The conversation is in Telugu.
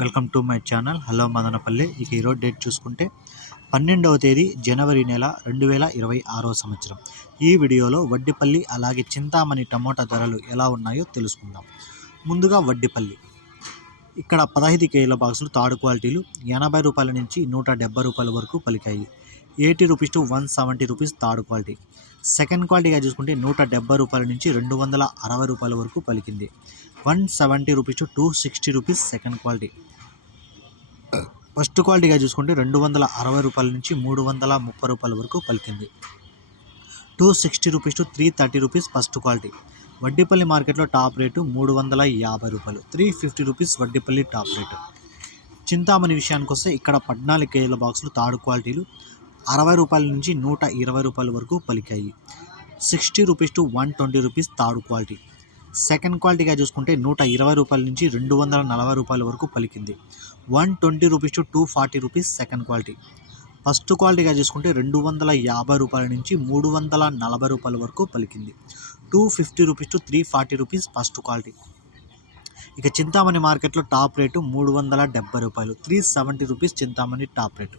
Welcome to my channel. Hello Madanapalle. ఇక ఈరోజు డేట్ చూసుకుంటే పన్నెండవ తేదీ జనవరి నెల రెండు వేల ఇరవై ఆరో సంవత్సరం. ఈ వీడియోలో వడ్డిపల్లి అలాగే చింతామణి టమోటా ధరలు ఎలా ఉన్నాయో తెలుసుకుందాం. ముందుగా వడ్డిపల్లి. ఇక్కడ పదహైదు కేజీల బాక్సులు తాడు క్వాలిటీలు ఎనభై రూపాయల నుంచి నూట డెబ్బై రూపాయల వరకు పలికాయి. Eighty rupees to one seventy rupees third quality. Second క్వాలిటీగా చూసుకుంటే నూట డెబ్బై రూపాయల నుంచి రెండు వందల అరవై రూపాయల వరకు పలికింది. One seventy rupees to two sixty rupees second quality. First క్వాలిటీగా చూసుకుంటే రెండు వందల అరవై రూపాయల నుంచి మూడు వందల ముప్పై రూపాయల వరకు పలికింది. Two sixty rupees to three thirty rupees first quality. Vaddipalli మార్కెట్లో టాప్ రేటు మూడు వందల యాభై రూపాయలు. Three fifty rupees Vaddipalli top rate. Chintamani విషయానికి వస్తే ఇక్కడ పద్నాలుగు కేజీల బాక్సులు తాడు క్వాలిటీలు. అరవై రూపాయల నుంచి నూట ఇరవై రూపాయల వరకు పలికాయి. Sixty rupees to one twenty rupees third quality. Second క్వాలిటీగా చూసుకుంటే నూట ఇరవై రూపాయల నుంచి రెండు వందల నలభై రూపాయల వరకు పలికింది. One twenty rupees to two forty rupees second quality. First క్వాలిటీగా చూసుకుంటే రెండు వందల యాభై రూపాయల నుంచి మూడు వందల నలభై రూపాయల వరకు పలికింది. Two fifty rupees to three forty rupees first quality. ఇక చింతామణి మార్కెట్లో టాప్ రేటు మూడు వందల డెబ్బై రూపాయలు. Three seventy rupees Chintamani top rate.